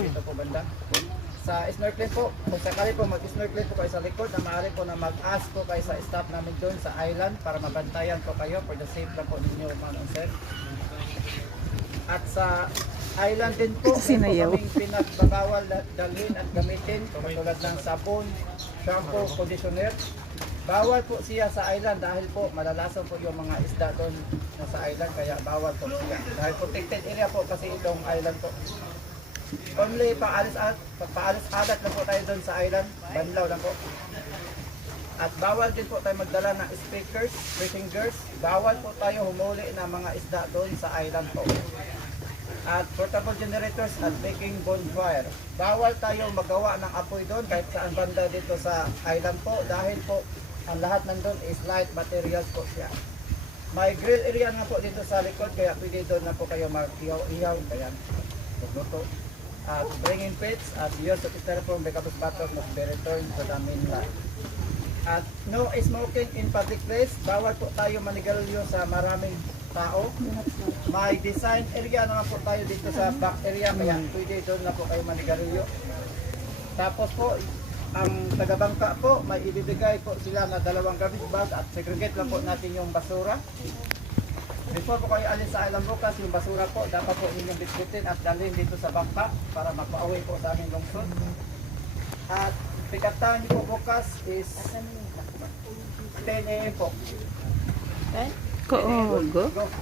dito po banda. Sa snorkeling po, kung sakali po mag-snorkeling po kayo sa likod, na maaari po na mag-ask po kayo sa staff namin doon sa island para mabantayan po kayo for the safe lang po ninyo, mga sir. At sa island din po, meron po kaming pinagbabawal dalhin at gamitin, katulad ng sabon, shampoo, conditioner. Bawal po siya sa island dahil po malalason po yung mga isda doon sa island, kaya bawal po siya. Dahil protected area po kasi itong island po. Only paalis alat lang po tayo doon sa island, banlaw lang po. At bawal din po tayo magdala ng speakers, fishing gears. Bawal po tayo humuli ng mga isda doon sa island po. At portable generators at making bonfire. Bawal tayo magawa ng apoy doon kahit saan banda dito sa island po dahil po ang lahat nandun is light materials po siya. May grill area nga po dito sa likod kaya pwede doon na po kayo mag-ihaw. Kaya luto. At bringing pets at use of styrofoam breakable bottles must be returned to the mainland. At no smoking in public place. Bawal po tayo manigarilyo sa maraming tao. May design area naman po tayo dito sa back area kaya pwede doon na po kayo manigarilyo. Tapos po, ang tagabangka po, may ibibigay po sila na 2 garbage bag at segregate lang po natin yung basura. Before po kayo alis sa island bukas, yung basura po, dapat po ninyong bitbitin at dalhin dito sa backpack para mapauwi po sa aming lungsod. At pikatan niyo po bukas is 10 a.m. po. Ko, go. Go.